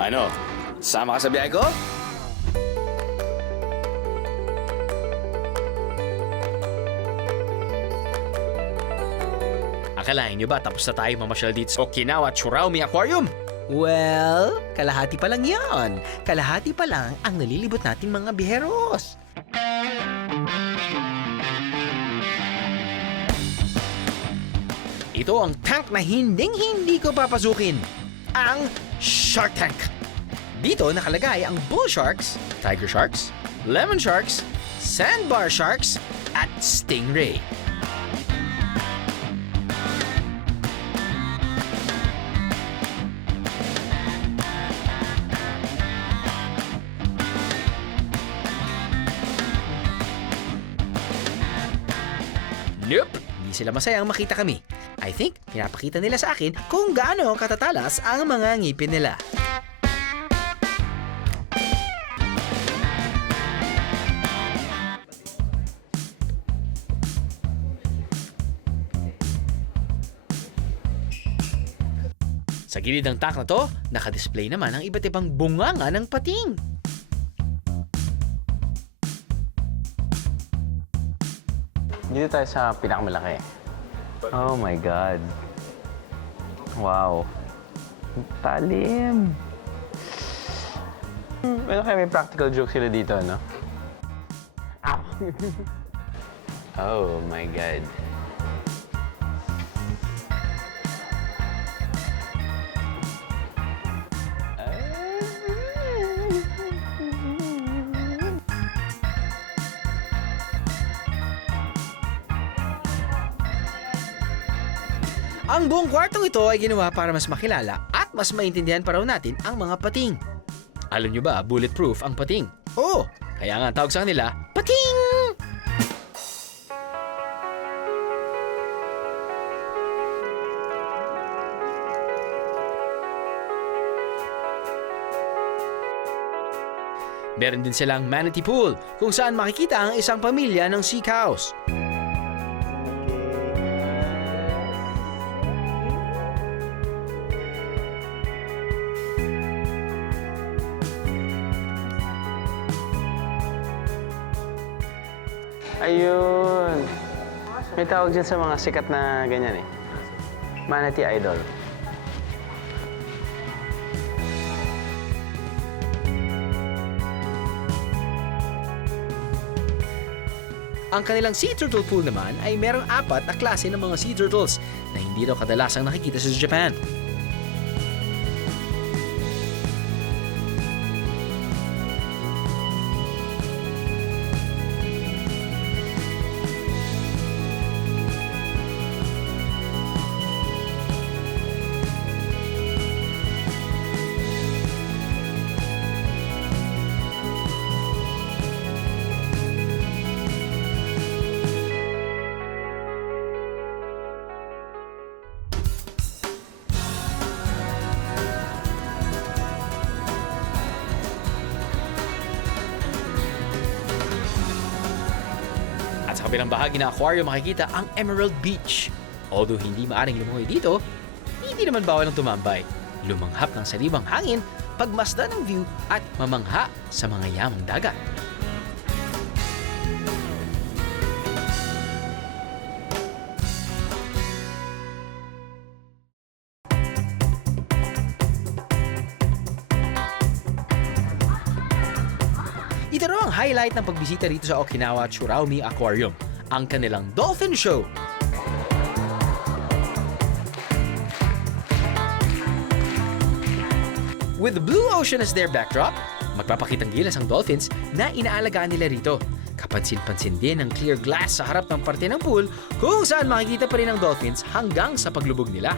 Ano? Sama ka sa biyahe ko? Akalain nyo ba tapos na tayo mamasyal dito sa Okinawa Churaumi Aquarium? Well, kalahati pa lang yan. Kalahati pa lang ang nalilibot nating mga biheros. Ito ang tank na hinding-hindi ko papasukin. Ang Shark Tank. Dito nakalagay ang bull sharks, tiger sharks, lemon sharks, sandbar sharks, at stingray. Nope, hindi sila masayang makita kami. I think, pinapakita nila sa akin kung gaano katatalas ang mga ngipin nila. Sa gilid ng tank na to, nakadisplay naman ang iba't ibang bunganga ng pating. Dito tayo sa pinakamalaki. Oh my God. Wow. Ang talim. Ano kaya may practical joke sila dito, no? Ow! Oh my God. Ang buong kwartong ito ay ginawa para mas makilala at mas maintindihan pa raw natin ang mga pating. Alam nyo ba, bulletproof ang pating? Oo, kaya nga ang tawag sa kanila, pating! Meron din silang manatee pool kung saan makikita ang isang pamilya ng sea cows. Ayun. May tawag dyan sa mga sikat na ganyan eh. Manatee Idol. Ang kanilang sea turtle pool naman ay merong 4 na klase ng mga sea turtles na hindi daw kadalasang nakikita sa Japan. At sa kabilang bahagi ng aquarium makikita ang Emerald Beach. Although hindi maaring lumungoy dito, hindi naman bawal ang tumambay. Lumanghap ng sariwang hangin, pagmasdan ng view at mamangha sa mga yamang dagat. Ito raw ang highlight ng pagbisita rito sa Okinawa Churaumi Aquarium, ang kanilang Dolphin Show. With the blue ocean as their backdrop, magpapakitang gilas ang dolphins na inaalagaan nila rito. Kapansin-pansin din ang clear glass sa harap ng parte ng pool kung saan makikita pa rin ang dolphins hanggang sa paglubog nila.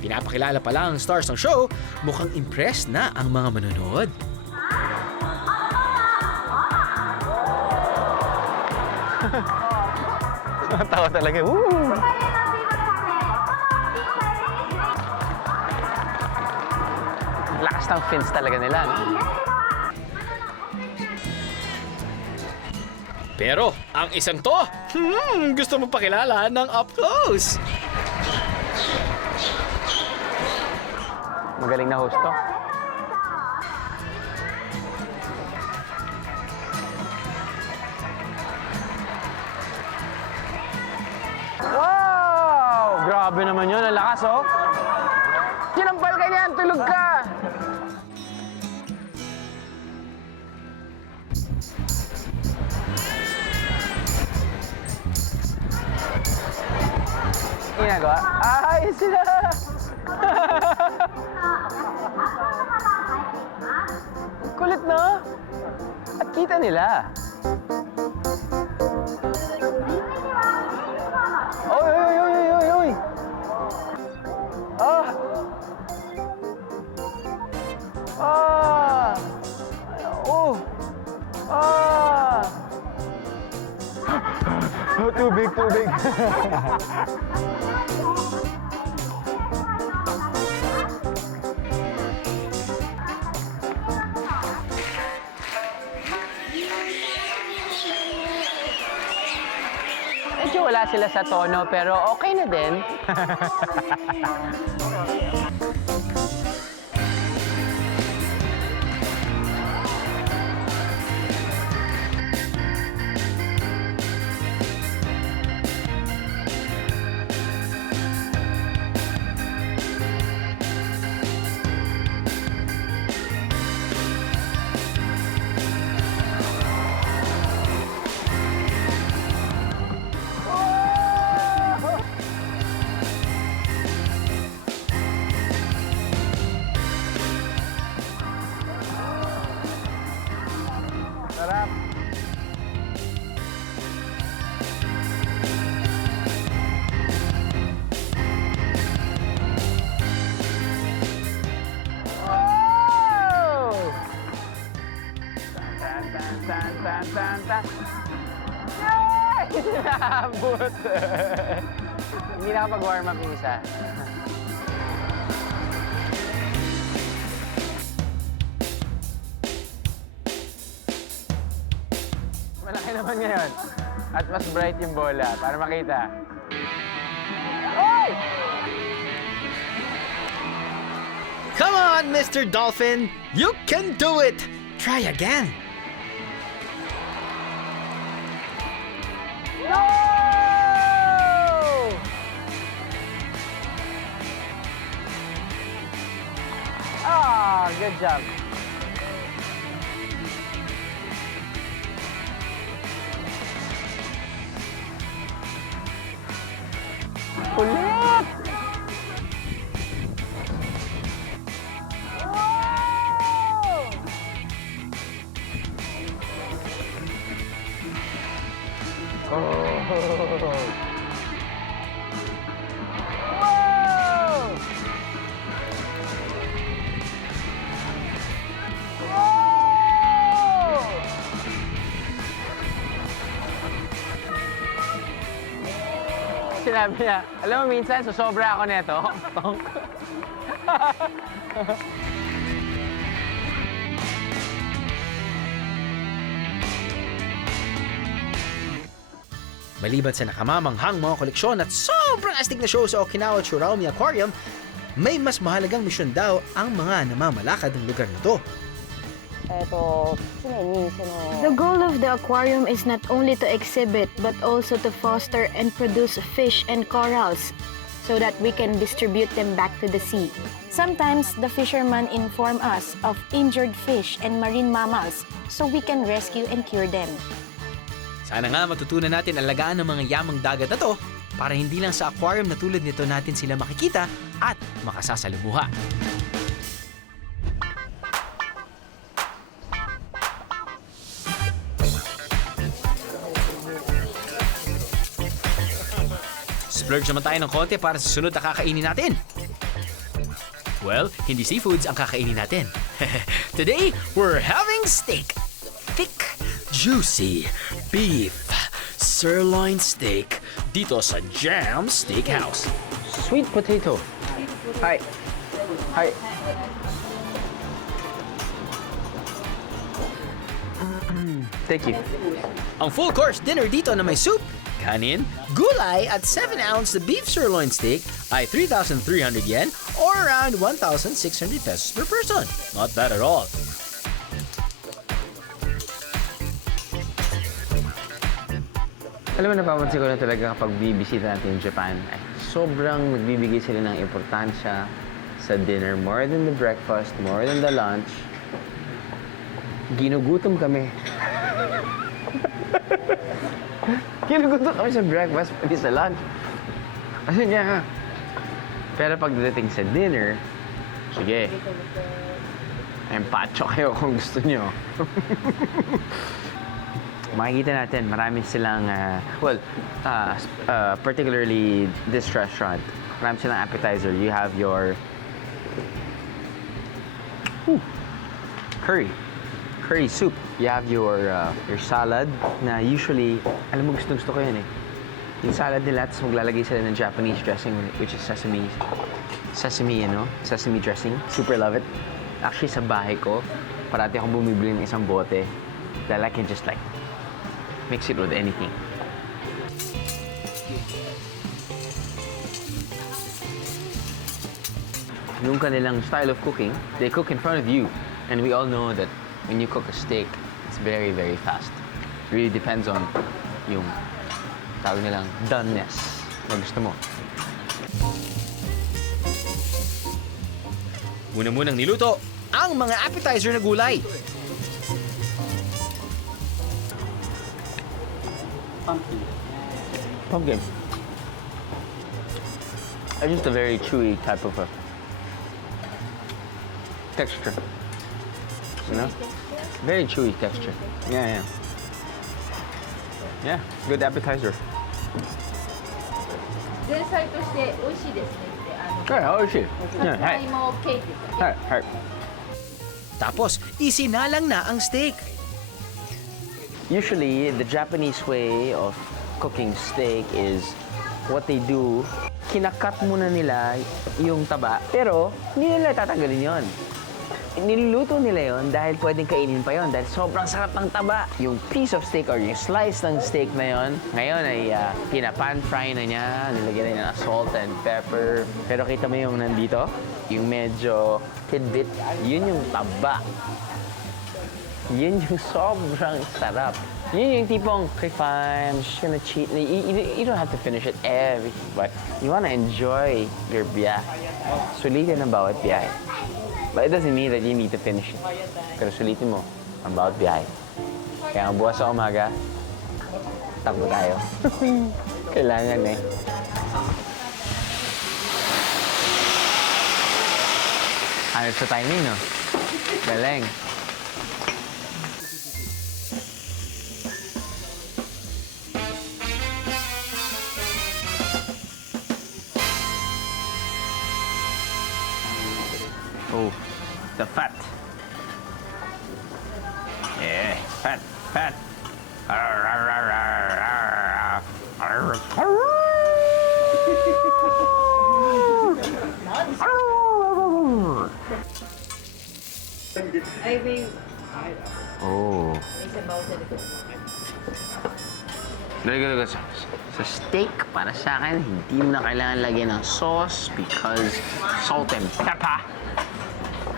Pinapakilala pa lang ang stars ng show, mukhang impressed na ang mga manonood. Tawa talaga. Woo! Lakas ng fins talaga nila, no? Pero Ang isang to, gusto mo pakilala ng up close. Magaling na host to. Wow! Grabe naman yun. Ang lakas, oh. Kinampal ka niyan. Tulog ka. Ginagawa? Ay, sila! Kulit, no? At kita nila. Oy, oy, oy, oy, oy, oy! Ah! Ah! Oh! Ah! Tubig, tubig. Medyo wala sila sa tono, pero okay na din. Sarap. Wow! Tan, tan, tan, tan, tan, tan. Yay! Nabot! Hindi nakapag-warm up yung isa. Malaki naman ngayon. At mas bright yung bola para makita. Oy! Come on, Mr. Dolphin! You can do it! Try again! No! Ah, good job. Kulit! Wow! Oh! Wow! Wow! Sinabi niya, alam mo minsan, susobra ako neto. Maliban sa nakamamanghang mga koleksyon at sobrang astig na show sa Okinawa Churaumi Aquarium, may mas mahalagang misyon daw ang mga namamalakad ng lugar na to. The goal of the aquarium is not only to exhibit but also to foster and produce fish and corals so that we can distribute them back to the sea. Sometimes the fishermen inform us of injured fish and marine mammals so we can rescue and cure them. Sana nga matutunan natin alagaan ng mga yamang dagat na to para hindi lang sa aquarium na tulad nito natin sila makikita at makasasalimuha. Splurge naman tayo ng konti para sa sunod na kakainin natin. Well, hindi seafoods ang kakainin natin. Today, we're having steak. Thick, juicy beef sirloin steak dito sa Jam Steakhouse. Sweet potato. Hi. Hi. Thank you. Ang full course dinner dito na may soup, kanin, gulay at 7-ounce na beef sirloin steak ay 3,300 yen or around 1,600 pesos per person. Not bad at all. Alam mo, napapansin ko na talaga kapag bibisita natin yung Japan, ay sobrang nagbibigay sila ng importansya sa dinner. More than the breakfast, more than the lunch. Ginugutom kami. Ginugutom kami sa breakfast, pati sa lunch. Kasi nga, pero pagdating sa dinner, sige, empacho kayo kung gusto nyo. Makikita natin, marami silang, particularly this restaurant, marami silang appetizer. You have your curry soup. You have your salad na usually, alam mo, gusto ko yun eh. Yung salad nila, tapos maglalagay sila ng Japanese dressing, which is sesame dressing. Super love it. Actually, sa bahay ko, parati akong bumibili ng isang bote that I can just like mix it with anything. Yung kanilang style of cooking, they cook in front of you. And we all know that when you cook a steak, it's very, very fast. It really depends on yung tawag nilang doneness na gusto mo. Una-munang niluto ang mga appetizer na gulay. Pumpkin. It's just a very chewy type of a texture. You know? Very chewy texture. Yeah. Yeah, good appetizer. 前菜として美味しいですねってはい、美味しい。さつまいもケーキですね。はい。 Tapos, isinalang na ang steak. Usually, the Japanese way of cooking steak is what they do, kinakat muna nila yung taba, pero hindi nila tatanggalin yon. Niluluto nila yon dahil pwedeng kainin pa yon dahil sobrang sarap ng taba. Yung piece of steak or yung slice ng steak na yon, ngayon ay pinapan-fry na niya, nilagyan na niya ng salt and pepper. Pero kita mo yung nandito, yung medyo tidbit, yun yung taba. Yun yung sobrang sarap. Yun yung tipong, okay, fine, I'm just gonna cheat. You don't have to finish it every, but you wanna enjoy your biyahe. Sulitin ang bawat biyahe. But it doesn't mean that you need to finish it. Pero sulitin mo ang bawat biyahe. Kaya nga bukas sa umaga, takbo tayo. Kailangan eh. Hanap sa timing, no? Galing. Oh, the fat. Yeah, fat. I mean, Oh. it's about it. Galing. Sa steak, para sa akin, hindi mo na kailangan lagyan ng sauce because salt and pepper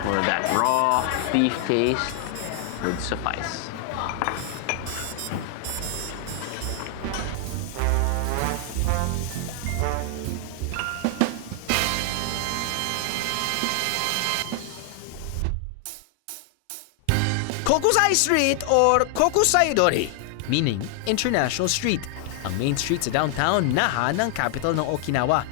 or that raw beef taste would suffice. Kokusai Street or Kokusai-dori, meaning International Street, ang main street sa downtown Naha ng capital ng Okinawa.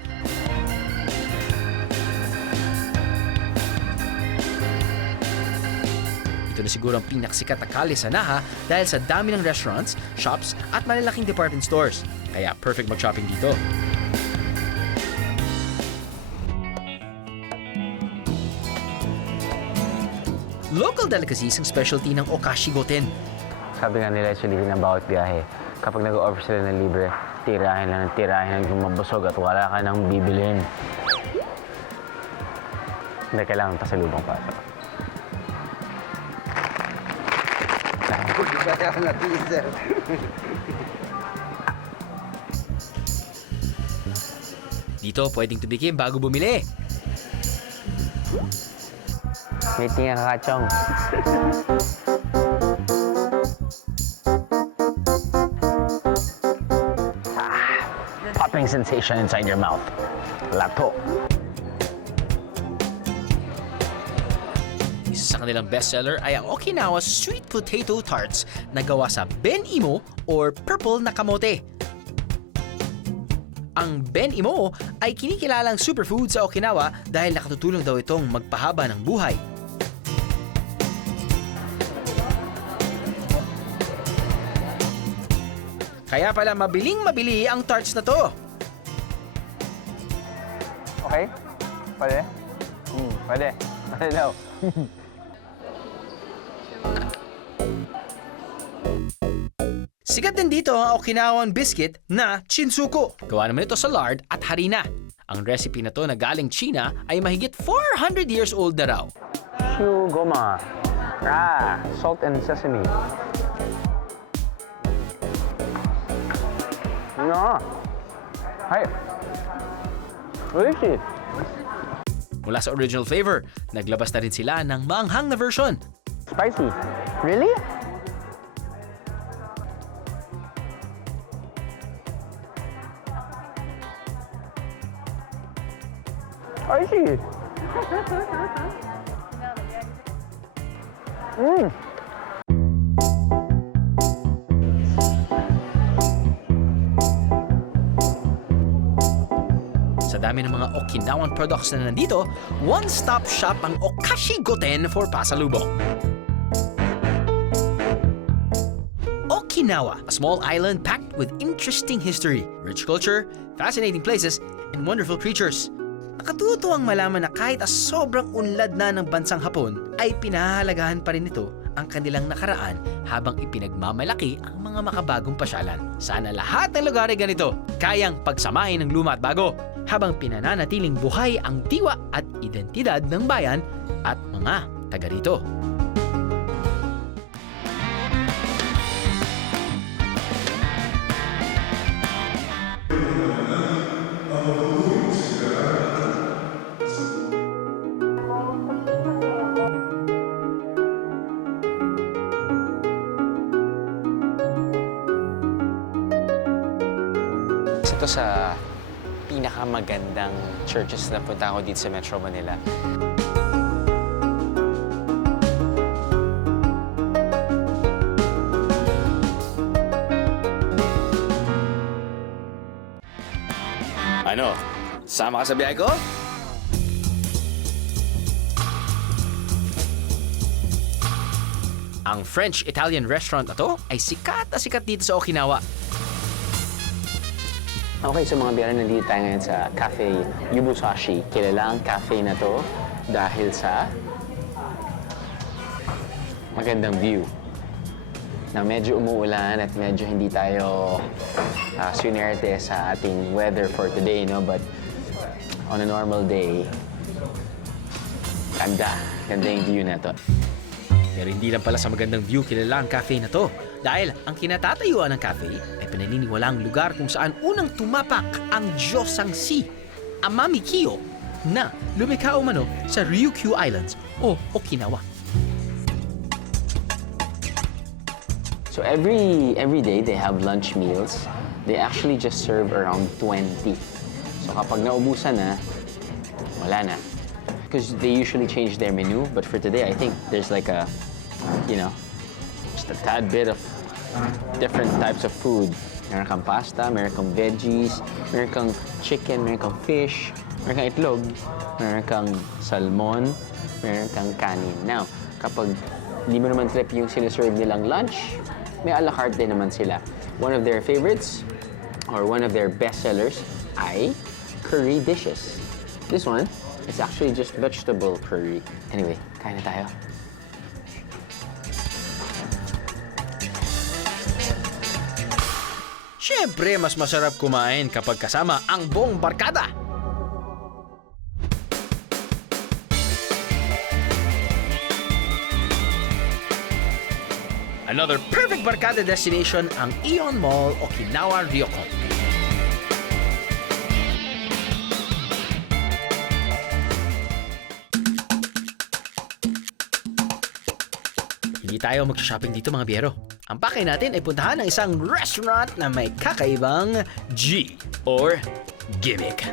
Ito na siguro ang pinaksikat na kalye sa Naha dahil sa dami ng restaurants, shops at malalaking department stores. Kaya perfect mag-shopping dito. Local delicacies ang specialty ng Okashi Goten. Sabi nga nila, sulitin ang bawat biyahe. Kapag nag-offer sila ng libre, tirahin lang ng tirahin hanggang mabusog at wala ka nang bibilhin. Hindi kailangan pasalubong pa. Dito pwedeng tumikim bago bumili. May tinga kakachong. Popping sensation inside your mouth. Lato. Isa sa kanilang bestseller ay ang Okinawa Sweet Potato Tarts na gawa sa Ben Imo or purple na kamote. Ang Ben Imo ay kinikilalang superfood sa Okinawa dahil nakatutulong daw itong magpahaba ng buhay. Kaya pala mabiling-mabili ang tarts na to. Okay? Pwede? Pwede. Pwede daw. Sikat din dito ang Okinawan biscuit na chinsuko. Gawa naman ito sa lard at harina. Ang recipe na to na galing China ay mahigit 400 years old na raw. Shugoma. Salt and sesame. No. Hi. Delicious. Mula sa original flavor, naglabas na rin sila ng maanghang na version. Spicy. Really? Spicy. Sa dami ng mga Okinawan products na nandito, one-stop shop ang Okashi Goten for pasalubong. Okinawa, a small island packed with interesting history, rich culture, fascinating places, and wonderful creatures. Nakatutuwang malaman na kahit sobrang unlad na ng bansang Hapon, ay pinahahalagahan pa rin ito ang kanilang nakaraan habang ipinagmamalaki ang mga makabagong pasyalan. Sana lahat ng lugar ay ganito, kayang pagsamahin ng luma at bago, habang pinananatiling buhay ang diwa at identidad ng bayan at mga taga rito. Ito sa pinakamagandang churches na punta ako dito sa Metro Manila. Ano? Sama ka sa biyahe ko? Ang French-Italian restaurant na to ay sikat na sikat dito sa Okinawa. Okay, so mga biyara, nandito tayo ngayon sa Cafe Yubusashi. Kilala ang cafe na to dahil sa magandang view. Na medyo umuulan at medyo hindi tayo swinerte sa ating weather for today, no? But on a normal day, ganda yung view na to. Pero hindi lang pala sa magandang view kilala ang cafe na to. Dahil ang kinatatayuan ng cafe ay pinaniniwalaang lugar kung saan unang tumapak ang Diyosang Si, Amami Kiyo, na lumikha umano sa Ryukyu Islands o Okinawa. So every day they have lunch meals. They actually just serve around 20. So kapag naubusan na, wala na. Because they usually change their menu, but for today I think there's like a, just a tad bit of different types of food. Meron kang pasta, meron kang veggies, meron kang chicken, meron kang fish, meron kang itlog, meron kang salmon, meron kang kanin. Now, kapag hindi mo naman trip yung sinaserve nilang lunch, may a la carte din naman sila. One of their favorites, or one of their best sellers, ay curry dishes. This one, it's actually just vegetable curry. Anyway, kain na tayo. Siyempre, mas masarap kumain kapag kasama ang buong barkada. Another perfect barkada destination ang Ion Mall, Okinawa, Ryokon. Hindi tayo mag-shopping dito mga biyero. Ang pakay natin ay puntahan ng isang restaurant na may kakaibang G or gimmick.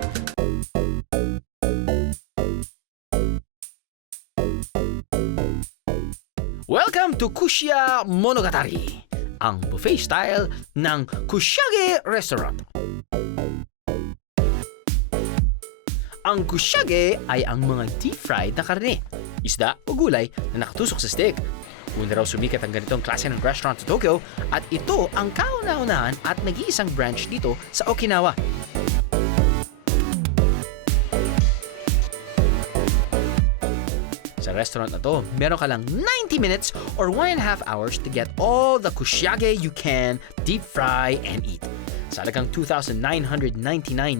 Welcome to Kushiya Monogatari, ang buffet style ng Kushage Restaurant. Ang kushage ay ang mga deep-fried na karne, isda o gulay na nakatusok sa steak. Una raw sumikat ang ganitong klase ng restaurant sa Tokyo at ito ang kauna-unahan at nag-iisang branch dito sa Okinawa. Sa restaurant na to, meron ka lang 90 minutes or 1.5 hours to get all the kushage you can deep fry and eat. Sa halagang 2,999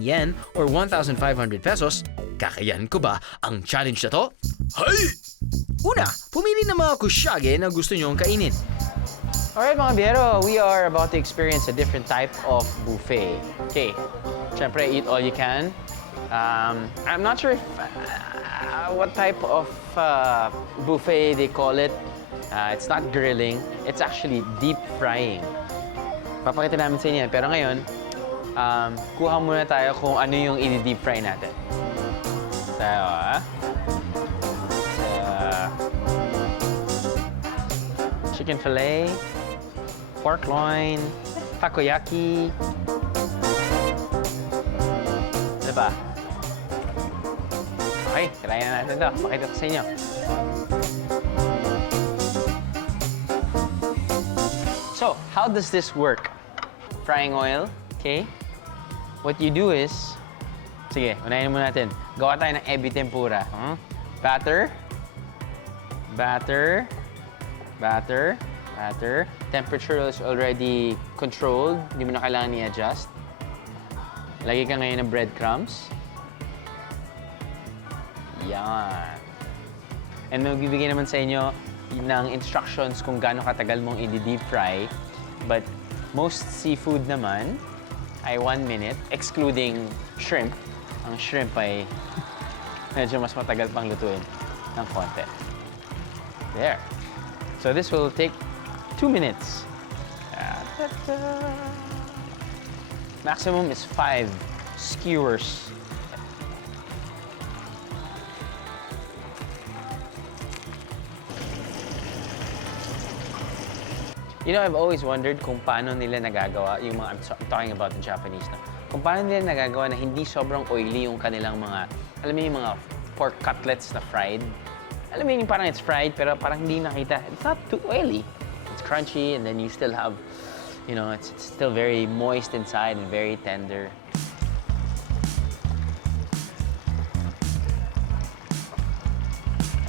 yen or 1,500 pesos, kakayanin ko ba ang challenge na to? Hay! Una, pumili ng mga kushage na gusto nyong kainin. Alright mga biyero, we are about to experience a different type of buffet. Okay, syempre eat all you can. I'm not sure if, what type of buffet they call it. It's not grilling, it's actually deep frying. Papakita namin sa inyo yan. Pero ngayon, kuha muna tayo kung ano yung i-deep fry natin. Chicken fillet, pork loin, takoyaki. Ano ba? Okay, try na natin ito. Pakita ko sa inyo. So, how does this work? Frying oil, okay? What you do is, sige, unahin muna natin. Gawa tayo ng ebi tempura. Batter, batter, batter, batter. Temperature is already controlled. Hindi mo na kailangan i-adjust. Lagay ka ngayon ng breadcrumbs. Yan. And magbibigay naman sa inyo ng instructions kung gaano katagal mong i-deep fry. But most seafood naman ay 1 minute, excluding shrimp. Ang shrimp ay medyo mas matagal pang lutuin ng konti. There. So this will take 2 minutes. Maximum is 5 skewers. You know, I've always wondered kung paano nila nagagawa, yung mga, I'm talking about the Japanese na, kung paano nila nagagawa na hindi sobrang oily yung kanilang mga, alam mo yung mga pork cutlets na fried. Alam mo yung parang it's fried, pero parang hindi nakita. It's not too oily. It's crunchy, and then you still have, you know, it's still very moist inside and very tender.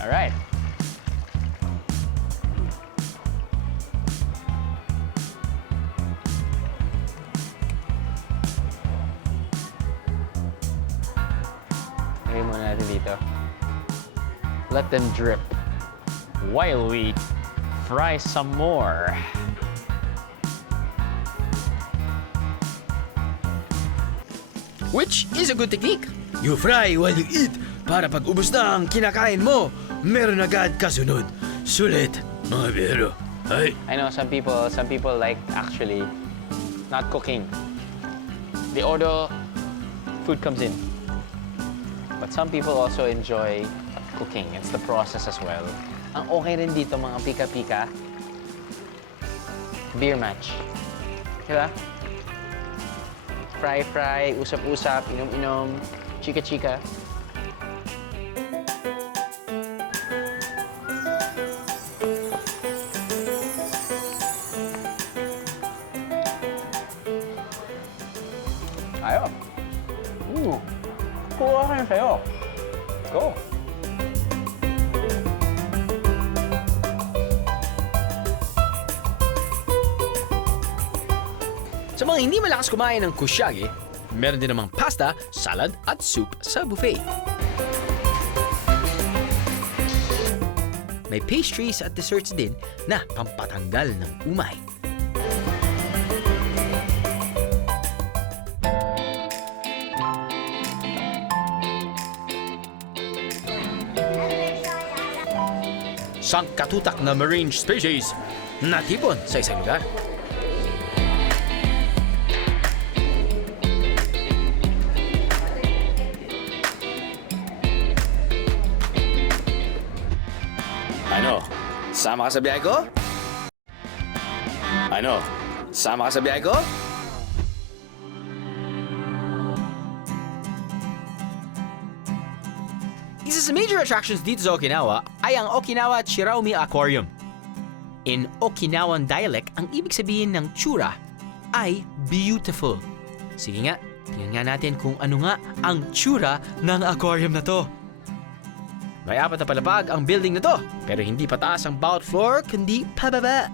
All right. Lagay muna natin dito. Let them drip while we fry some more. Which is a good technique. You fry while you eat para pag ubos na ang kinakain mo, meron agad kasunod. Sulit, mga biyero. Ay. I know some people like actually not cooking. They order, food comes in. But some people also enjoy cooking. It's the process as well. Ang okay rin dito mga pika-pika, beer match. Diba? Fry-fry, usap-usap, inom-inom, chika-chika. Ayaw. Kuha ka na sa'yo. Go. Sa mga hindi malakas kumain ng kushage, meron din namang pasta, salad at soup sa buffet. may pastries at desserts din na pampatanggal ng umay. Sangkatutak na marine species natipon sa isang lugar. Ano? Sama ka sa biyahe ko? Ano? Sama ka sa biyahe ko? Isa sa major attractions dito sa Okinawa ay ang Okinawa Chiraumi Aquarium. In Okinawan dialect, ang ibig sabihin ng tsura ay beautiful. Sige nga, tingnan nga natin kung ano nga ang tsura ng aquarium na to. May 4 na palapag ang building na to, pero hindi pataas ang bawat floor, kundi pababa.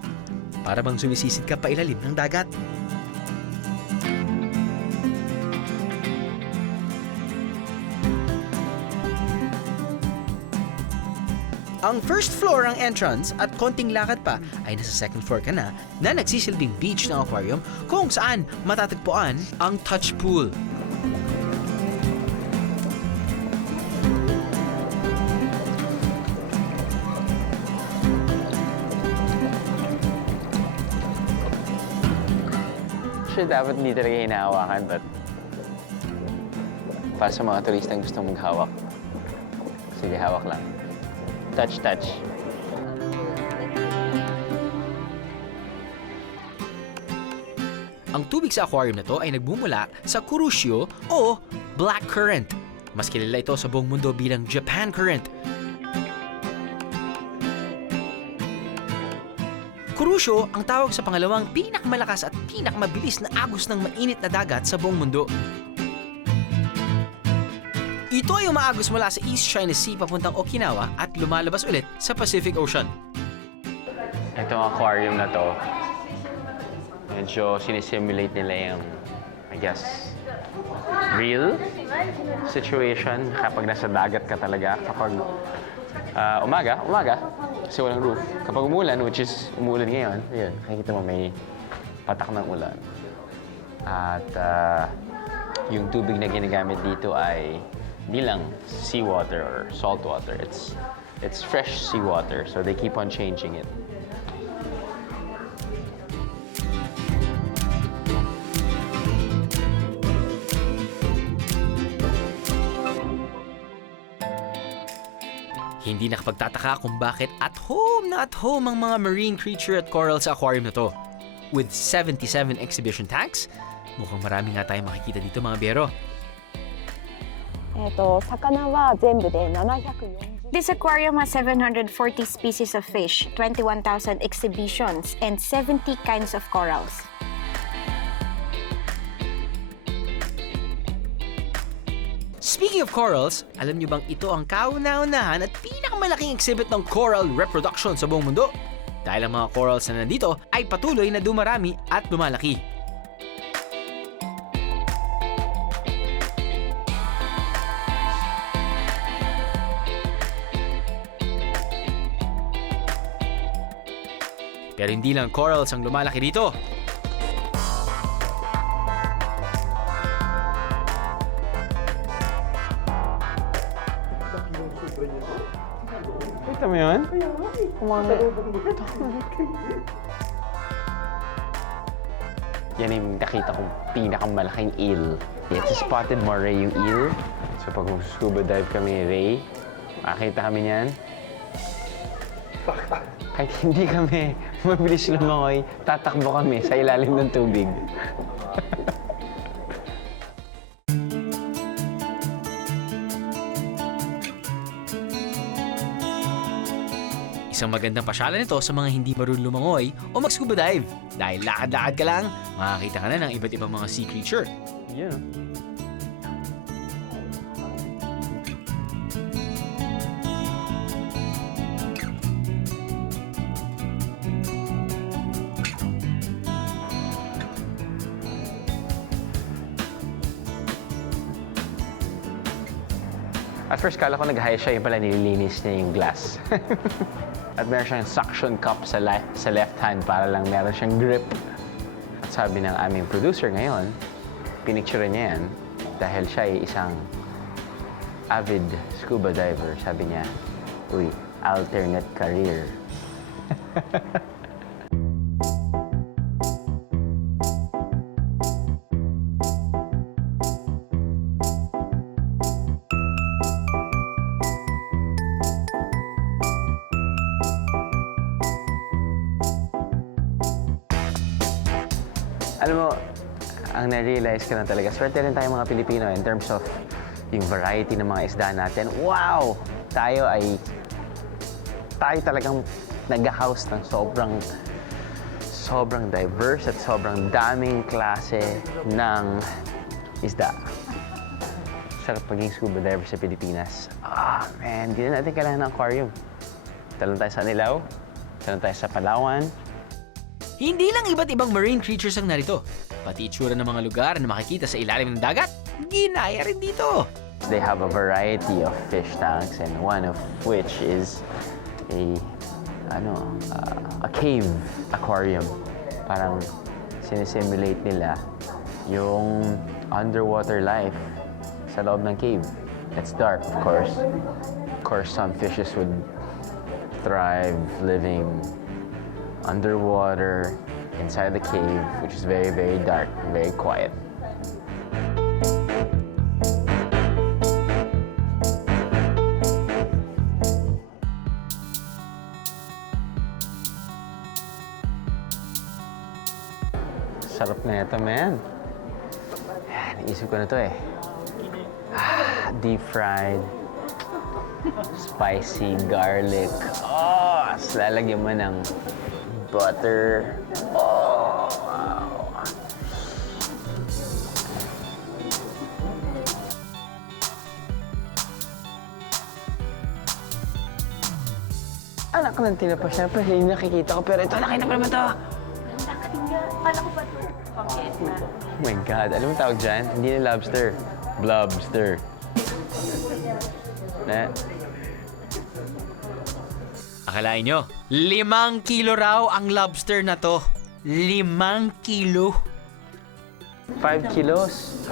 Para bang sumisisid ka pa ilalim ng dagat. Ang first floor ang entrance at konting lakad pa ay nasa second floor ka na nagsisilbing beach ng aquarium kung saan matatagpuan ang touch pool. Sure, dapat hindi talaga hinahawakan, but para sa mga turistang gustong maghawak, sige, hawak lang. Touch, touch. Ang tubig sa aquarium na to ay nagbumula sa Kuroshio o Black Current. Mas kilala ito sa buong mundo bilang Japan Current. Kuroshio ang tawag sa pangalawang pinakamalakas at pinakamabilis na agos ng mainit na dagat sa buong mundo. Ito ay umaagos mula sa East China Sea papuntang Okinawa at lumalabas ulit sa Pacific Ocean. Itong aquarium na to, medyo sinisimulate nila yung, I guess, real situation kapag nasa dagat ka talaga. Kapag umaga, kasi walang roof. Kapag umulan, which is umulan ngayon, yun, nakikita mo may patak ng ulan. At yung tubig na ginagamit dito ay hindi lang seawater or salt water. It's fresh seawater, so they keep on changing it. Hindi nakapagtataka kung bakit at home ang mga marine creature at coral sa aquarium na to. With 77 exhibition tanks, mukhang marami nga tayong makikita dito mga biyero. This aquarium has 740 species of fish, 21,000 exhibitions, and 70 kinds of corals. Speaking of corals, alam niyo bang ito ang kauna-unahan at pinakamalaking exhibit ng coral reproduction sa buong mundo? Dahil ang mga corals na nandito ay patuloy na dumarami at lumalaki. Pero hindi lang corals ang lumalaki dito. Kita mo yun? Yan yung nakita kong pinakamalaking eel. It's a spotted moray yung eel. So pag scuba dive kami, Ray, makakita kami niyan. Kahit hindi kami mabilis lumangoy, tatakbo kami sa ilalim ng tubig. Isang magandang pasyalan ito sa mga hindi marunong lumangoy o mag-scuba dive. Dahil lakad-lakad ka lang, makakita ka na ng iba't ibang mga sea creature. Yeah. At first, kala ko nag-hire siya, yung pala nililinis niya yung glass. At meron siyang suction cup sa left hand para lang meron siyang grip. At sabi ng aming producer ngayon, pinicture niya yan dahil siya ay isang avid scuba diver. Sabi niya, uy, alternate career. Alam mo, ang na-realize ko na talaga, swerte rin tayo mga Pilipino in terms of yung variety ng mga isda natin. Wow! Tayo talagang nag-house ng sobrang diverse at sobrang daming klase ng isda. Sarap maging scuba diver sa Pilipinas. Man, hindi na natin kailangan ng aquarium. Talon tayo sa Anilao, talon tayo sa Palawan. Hindi lang iba't ibang marine creatures ang narito. Pati itsura ng mga lugar na makikita sa ilalim ng dagat, ginaya rin dito. They have a variety of fish tanks and one of which is a cave aquarium. Parang sinisimulate nila yung underwater life sa loob ng cave. It's dark, of course. Of course, some fishes would thrive living underwater inside the cave, which is very, very dark, very quiet. Sarap na ito, man. Naisip ko na to eh. Deep fried, spicy garlic. Tapos lalagyan mo ng butter. Wow. Anak ko ng tinapa, syempre hindi nakikita ko, pero ito, nakita mo naman to. Kala ko ba ito? Pang-isda. Oh my God, alam mo tawag dyan? Hindi na lobster. Blobster. Na? Akalain nyo, 5 kilo raw ang lobster na to. 5 kilo. 5 kilos.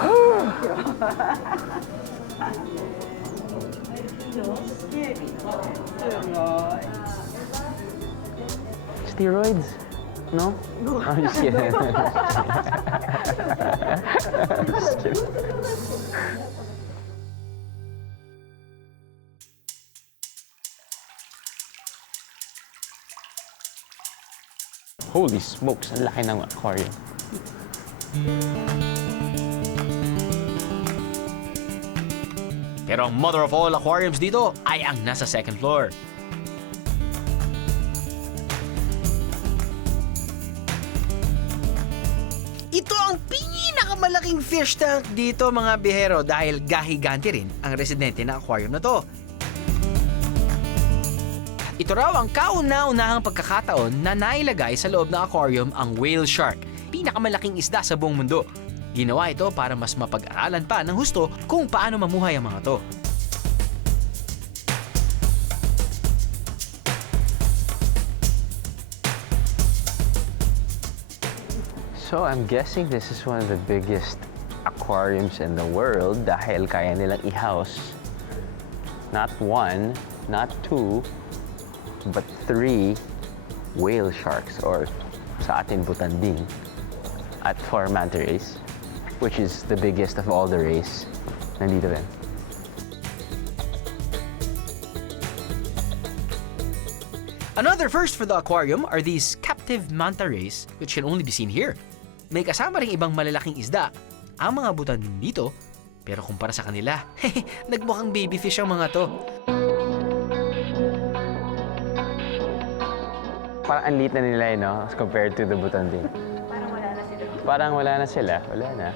Steroids? No? I'm just kidding. Just kidding. Holy smokes, ang laki ng aquarium. Pero ang mother of all aquariums dito ay ang nasa second floor. Ito ang pinakamalaking fish tank dito mga bihero dahil gahiganti rin ang residente na aquarium na to. Ito raw ang kauna-unahang pagkakataon na nailagay sa loob ng aquarium ang whale shark, pinakamalaking isda sa buong mundo. Ginawa ito para mas mapag-aralan pa ng husto kung paano mamuhay ang mga to. So I'm guessing this is one of the biggest aquariums in the world dahil kaya nilang i-house not 1, not 2, but 3 whale sharks or sa atin butanding at 4 manta rays, which is the biggest of all the rays. Nandito rin. Another first for the aquarium are these captive manta rays which can only be seen here. May kasama ring ibang malalaking isda, ang mga butanding dito, pero kumpara sa kanila, nagmukhang baby fish ang mga to. Parang ang liit na nila no? As compared to the butanding. Parang wala na sila. Parang wala na sila. Wala na.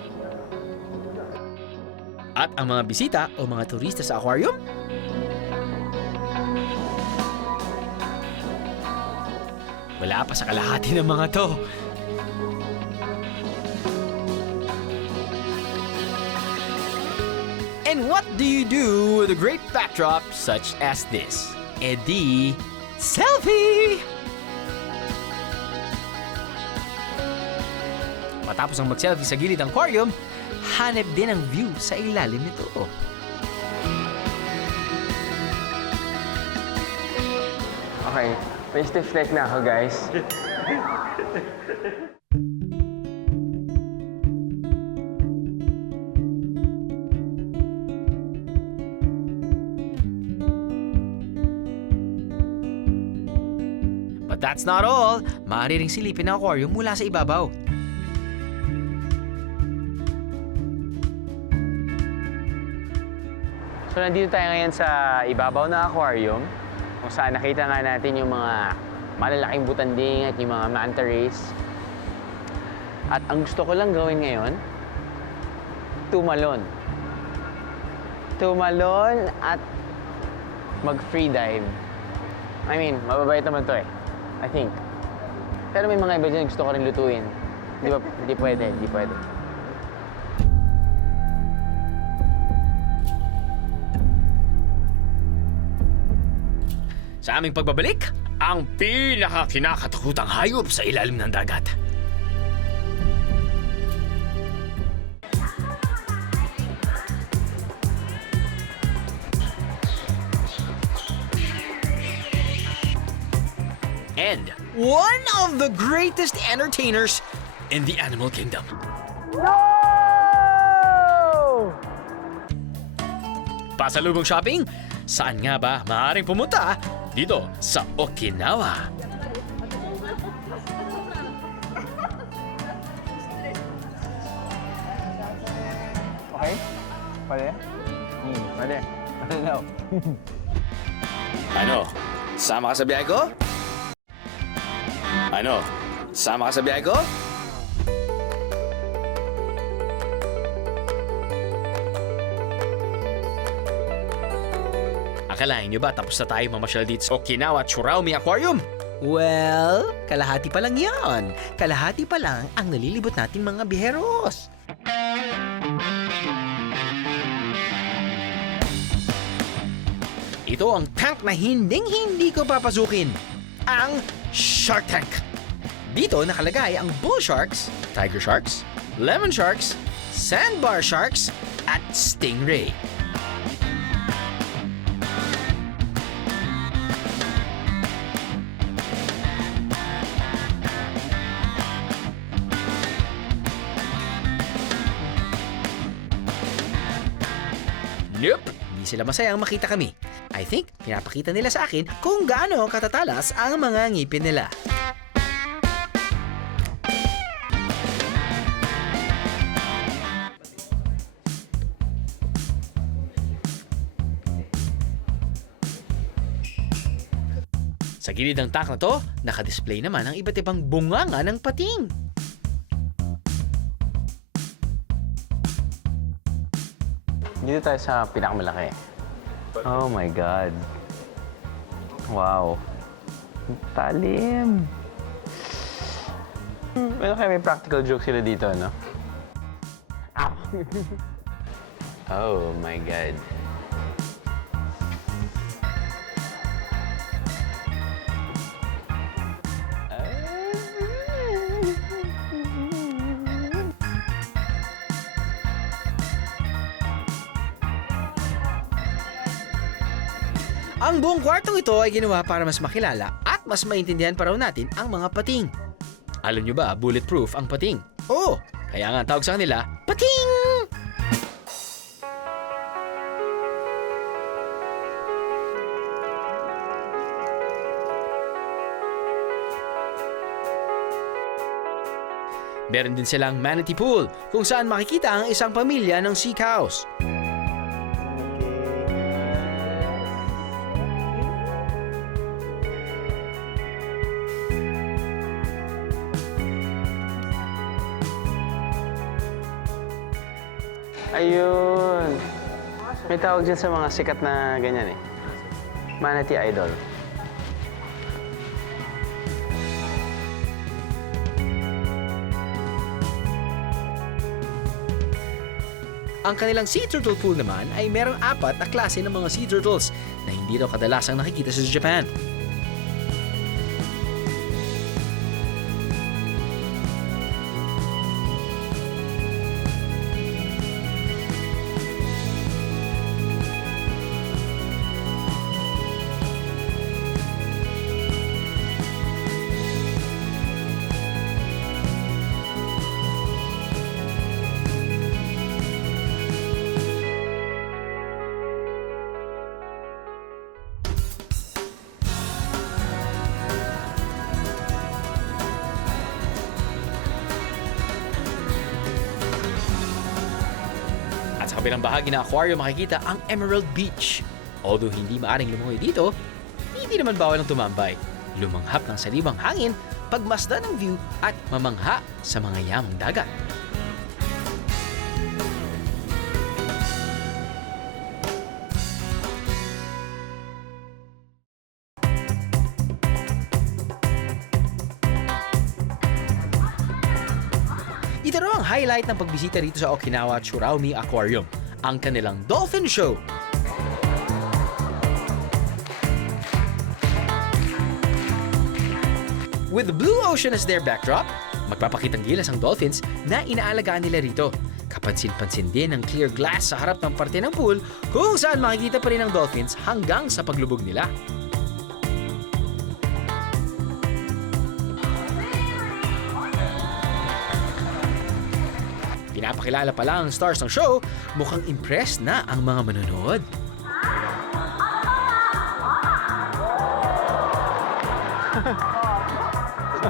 At ang mga bisita o mga turista sa aquarium, wala pa sa kalahati ng mga to. And what do you do with a great backdrop such as this? Eh di, Selfie! Matapos ang mag-selfie sa gilid ng aquarium, hanep din ang view sa ilalim nito. Okay, may stiff neck na ako, guys. But that's not all. Maaari ring silipin ang aquarium mula sa ibabaw. So, nandito tayo ngayon sa ibabaw ng aquarium, kung saan nakita nga natin yung mga malalaking butanding at yung mga manta rays. At ang gusto ko lang gawin ngayon, tumalon. Tumalon at mag-free dive. I mean, mababait naman to eh. I think. Pero may mga iba dyan gusto ko rin lutuin. Di ba? Di pwede, di pwede. Sa aming pagbabalik, ang pinaka-kinakatakutang hayop sa ilalim ng dagat. And one of the greatest entertainers in the animal kingdom. Pasalubong shopping? Saan nga ba maaaring pumunta? Dito sa Okinawa. Okay? Pwede? Pwede. Pwede daw. Ano? Sama ka sa biyahe ko? Ano? Sama ka sa biyahe ko? Akalain niyo ba tapos na tayo mamasyal dito sa Okinawa Churaumi Aquarium? Well, kalahati pa lang yan. Kalahati pa lang ang nalilibot nating mga biheros. Ito ang tank na hinding-hindi ko papasukin. Ang Shark Tank. Dito nakalagay ang bull sharks, tiger sharks, lemon sharks, sandbar sharks, at stingray. Nope, hindi sila masayang makita kami. I think, pinapakita nila sa akin kung gaano katatalas ang mga ngipin nila. Sa gilid ng tank na to, nakadisplay naman ang iba't ibang bunganga ng pating. Dito tayo sa pinakamalaki. Oh my God. Wow. Talim. Meron kaya may practical joke sila dito, no? Ow. Oh my God. Ang buong kwartong ito ay ginawa para mas makilala at mas maintindihan pa raw natin ang mga pating. Alam nyo ba, bulletproof ang pating? Oo, kaya nga ang tawag sa kanila, pating! Meron din silang manatee pool kung saan makikita ang isang pamilya ng sea cows. Ayun. May tawag dyan sa mga sikat na ganyan eh. Manatee Idol. Ang kanilang sea turtle pool naman ay merong 4 na klase ng mga sea turtles na hindi raw kadalasang nakikita sa Japan. At sa kabilang bahagi ng aquarium makikita ang Emerald Beach. Although hindi maaring lumungoy dito, hindi naman bawal ang tumambay. Lumanghap ng salibang hangin, pagmasdan ng view at mamangha sa mga yamang dagat. Ito raw ang highlight ng pagbisita rito sa Okinawa Churaumi Aquarium, ang kanilang Dolphin Show. With the blue ocean as their backdrop, magpapakitang gilas ang dolphins na inaalagaan nila rito. Kapansin-pansin din ang clear glass sa harap ng parte ng pool kung saan makikita pa rin ang dolphins hanggang sa paglubog nila. Pinapakilala pa lang ang stars ng show, mukhang impressed na ang mga manonood.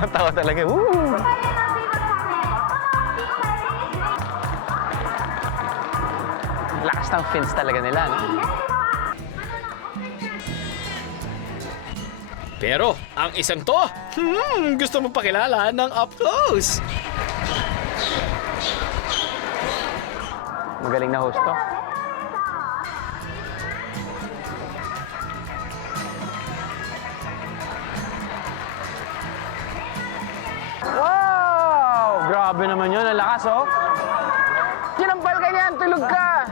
Tawa talaga. Woo! Lakas ng fins talaga nila, no? Pero ang isang to, gusto mo pakilala ng up close. Magaling na host to. Wow! Grabe naman yun. Ang lakas, oh. Tinampal ka niyan. Tulog ka.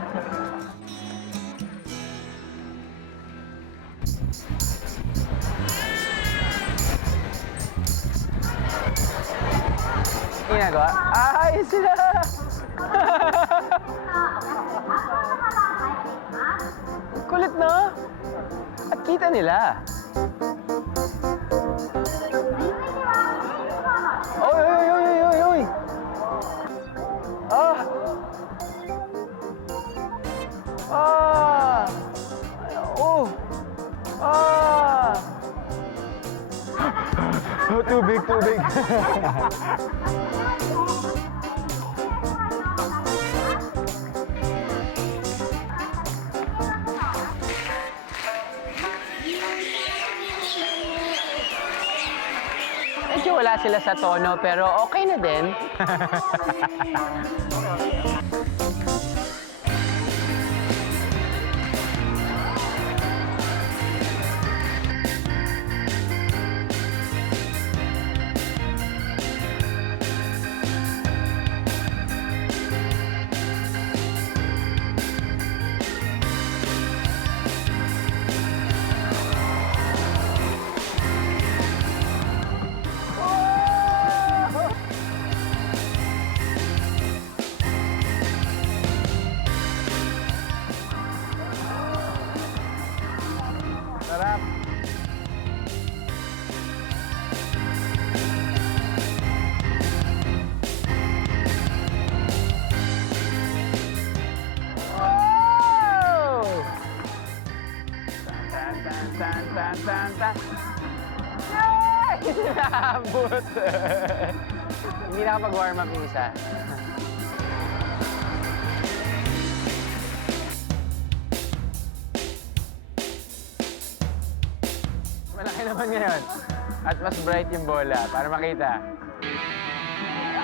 Ginagawa? Ay, sila! Kulit, no? At kita nila. Oy, oy, oy, oy, oy, oy! Ah! Ah! Oh! Ah! Oh, tubig, tubig. Medyo wala sila sa tono, pero okay na din. Sarap. Wow! Tan, tan, tan, tan, tan, tan. Yay! Naabot! Hindi nakapag-warm up yung isa. Malaki naman ngayon. At mas bright yung bola para makita.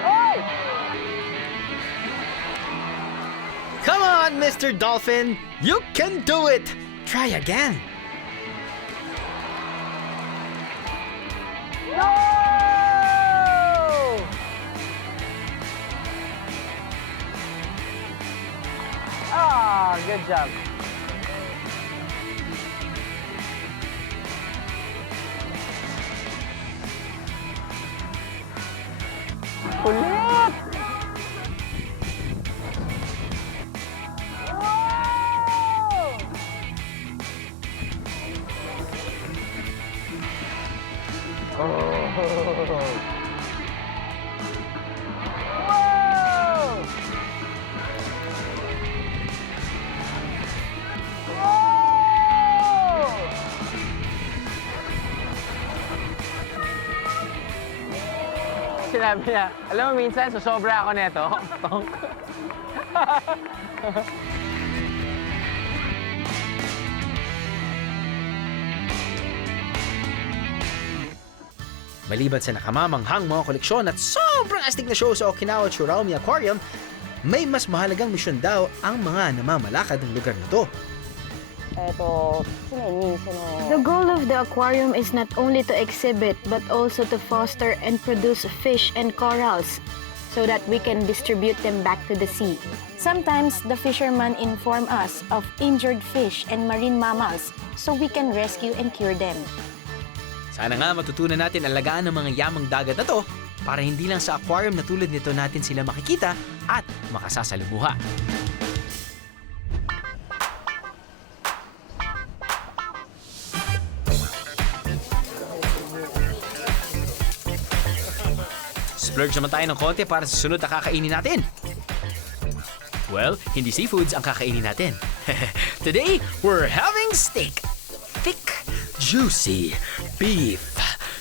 Oy! Come on, Mr. Dolphin! You can do it! Try again! No! Ah, good job. Ulit! Wow! Oh! Wow! Wow! Sinabi niya, alam mo minsan, susobra ako neto. Maliban sa nakamamanghang mga koleksyon at sobrang astig na show sa Okinawa Churaumi Aquarium, may mas mahalagang misyon daw ang mga namamalakad ng lugar na to. The goal of the aquarium is not only to exhibit but also to foster and produce fish and corals so that we can distribute them back to the sea. Sometimes the fishermen inform us of injured fish and marine mammals so we can rescue and cure them. Sana nga matutunan natin alagaan ng mga yamang dagat na to para hindi lang sa aquarium na tulad nito natin sila makikita at makasasalimuha. Splurge naman tayo ng konti para sa sunod na kakainin natin. Well, hindi seafoods ang kakainin natin. Today, we're having steak. Thick, juicy beef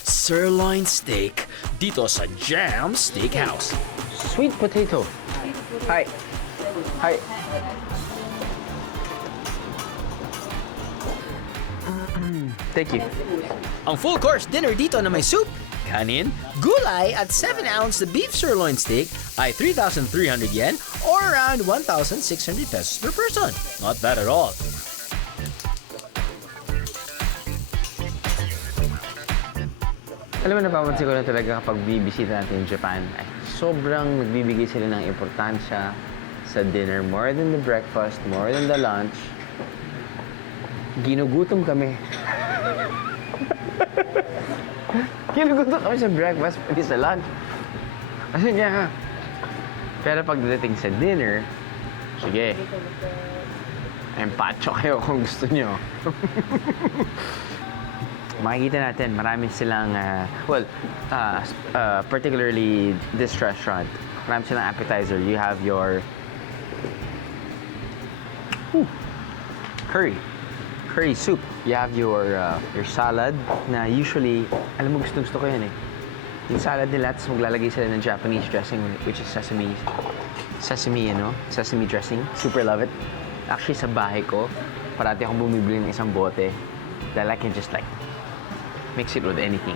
sirloin steak dito sa Jam Steakhouse. Sweet potato. Hi. Hi. Thank you. Ang full course dinner dito na may soup, kanin, gulay at 7-ounce na beef sirloin steak ay 3,300 yen or around 1,600 pesos per person. Not bad at all. Alam mo, napapansin ko na talaga kapag bibisita natin yung Japan, ay sobrang nagbibigay sila ng importansya sa dinner. More than the breakfast, more than the lunch. Ginugutom kami. Ginugutom kami sa breakfast, pati sa lunch. Kasi nga, pero pagdating sa dinner, sige, empacho kayo kung gusto nyo. Makikita natin, marami silang, particularly this restaurant, marami silang appetizer. You have your curry soup. You have your salad na usually, alam mo, gusto ko yan eh. Yung salad nila, tapos maglalagay sila ng Japanese dressing, which is sesame dressing. Super love it. Actually, sa bahay ko, parati akong bumibili ng isang bote that I can just like mix it with anything.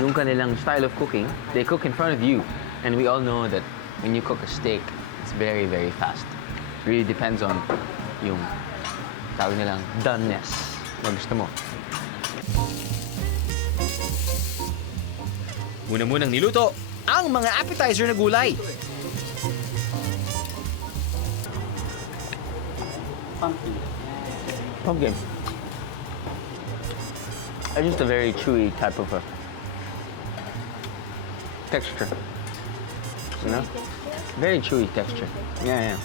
Yung kanilang style of cooking, they cook in front of you. And we all know that when you cook a steak, it's very, very fast. It really depends on yung tawag nilang doneness na gusto mo. Muna-munang niluto ang mga appetizer na gulay. Pumpkin. It's just a very chewy type of a texture. You know? Very chewy texture. Yeah.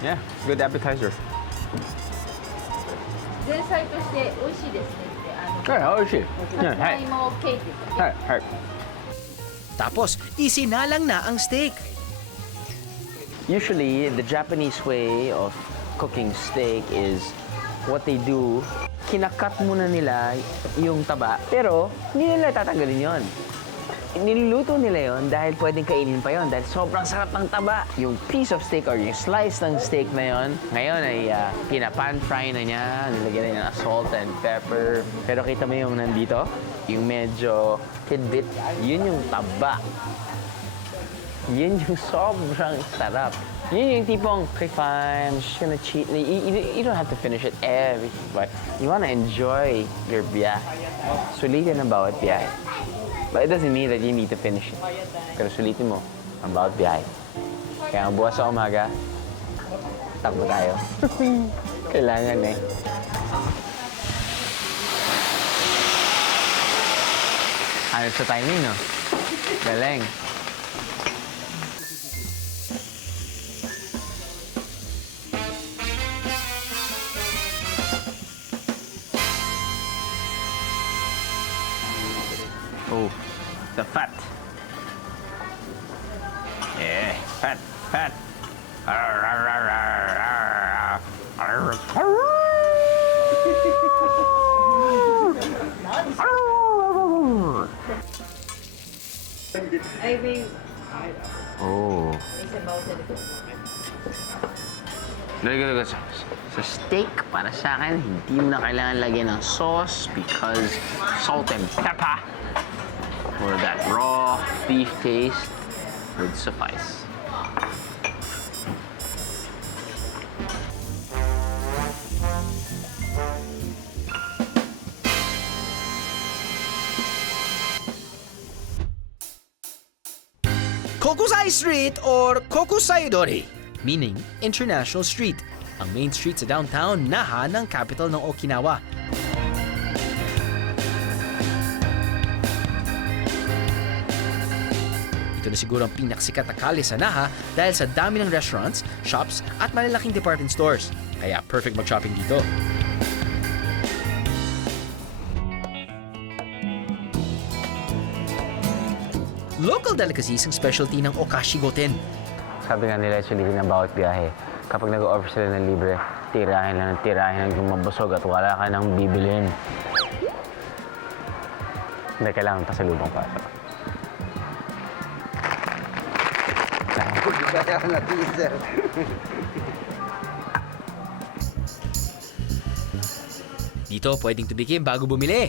Yeah, good appetizer. 前菜として美味しいですねってはい、美味しい。さつまいもケーキですね。はい。 Tapos, isinalang na ang steak. Usually, the Japanese way of cooking steak is what they do, kinakat muna nila yung taba, pero hindi nila tatanggalin yon. Niluluto nila yon dahil pwedeng kainin pa yon dahil sobrang sarap ng taba. Yung piece of steak or yung slice ng steak na yon, ngayon ay pinapan-fry na niya, nilagyan na niya ng salt and pepper. Pero kita mo yung nandito, yung medyo tidbit, yun yung taba. Yun yung sobrang sarap. Yun yung tipong, okay, fine, I'm just gonna cheat. You don't have to finish it everything, but you wanna enjoy your biyahe. Sulitin ang bawat biyahe. But it doesn't mean that you need to finish it. Pero sulitin mo ang bawat biyahe. Kaya ang bukas sa umaga, takbo tayo. Kailangan eh. Ayos sa timing, no? Galing. Oh, the fat. Yeah, fat. Oh. Look. Sa steak, para sa akin, hindi mo na kailangan lagyan ng sauce because salt and pepper for that raw beef taste would suffice. Kokusai Street or Kokusai-dori, meaning International Street, ang main street sa downtown Naha ng capital ng Okinawa. Ito na siguro ang pinaksikat na kalye sa Naha dahil sa dami ng restaurants, shops at malalaking department stores. Kaya perfect mag-shopping dito. Local delicacies ang specialty ng Okashi Goten. Sabi nga nila, actually, na bawat biyahe, kapag nag-offer sila ng libre, tirahin lang ng tirahin hanggang mabusog at wala ka nang bibilhin. Hindi, kailangan pasalubong pa. Dito pwedeng tumikim bago bumili.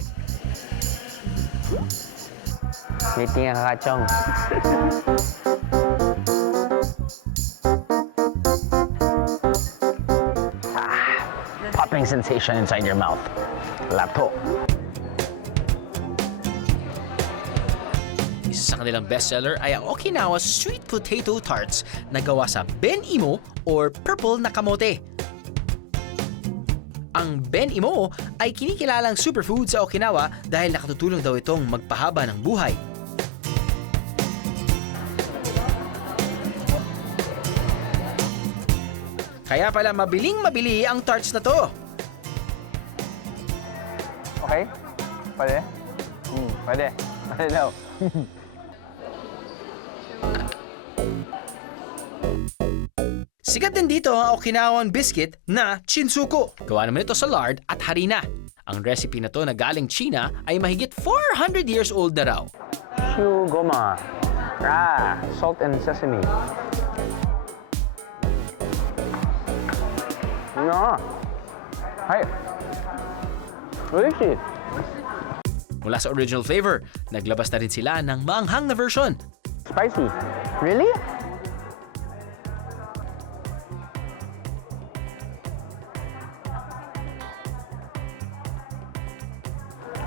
May tinga kakachong. Popping sensation inside your mouth. Lato. Isa sa kanilang bestseller ay ang Okinawa Sweet Potato Tarts na gawa sa ben-imo or purple na kamote. Ang ben-imo ay kinikilalang superfood sa Okinawa dahil nakatutulong daw itong magpahaba ng buhay. Kaya pala mabiling-mabili ang tarts na to. Okay? Pwede? Pwede. Pwede daw. Sikat din dito ang Okinawan biscuit na chinsuko. Gawa naman ito sa lard at harina. Ang recipe na to na galing China ay mahigit 400 years old na raw. Shugoma. Salt and sesame. No. Hi. Oishi. Mula sa original flavor, naglabas na rin sila ng maanghang na version. Spicy. Really?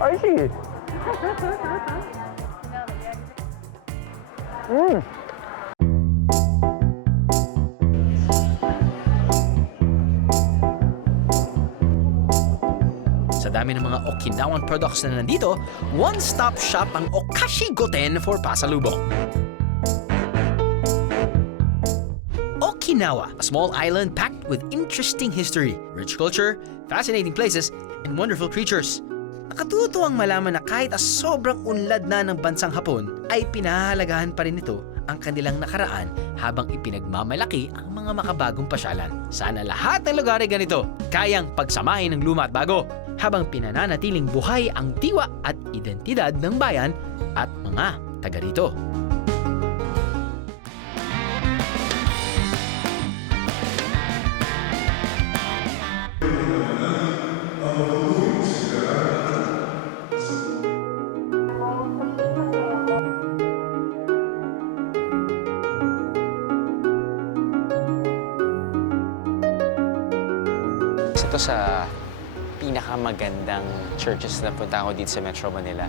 Oishi. Sa dami ng mga Okinawan products na nandito, one-stop shop ang Okashi Goten for pasalubong. Okinawa, a small island packed with interesting history, rich culture, fascinating places, and wonderful creatures. Nakatutuwang malaman na kahit sobrang unlad na ng bansang Hapon, ay pinahahalagahan pa rin ito ang kanilang nakaraan habang ipinagmamalaki ang mga makabagong pasyalan. Sana lahat ng lugar ay ganito, kayang pagsamahin ng luma at bago, habang pinananatiling buhay ang diwa at identidad ng bayan at mga taga rito. Ito sa pinakamagandang churches na punta ko dito sa Metro Manila.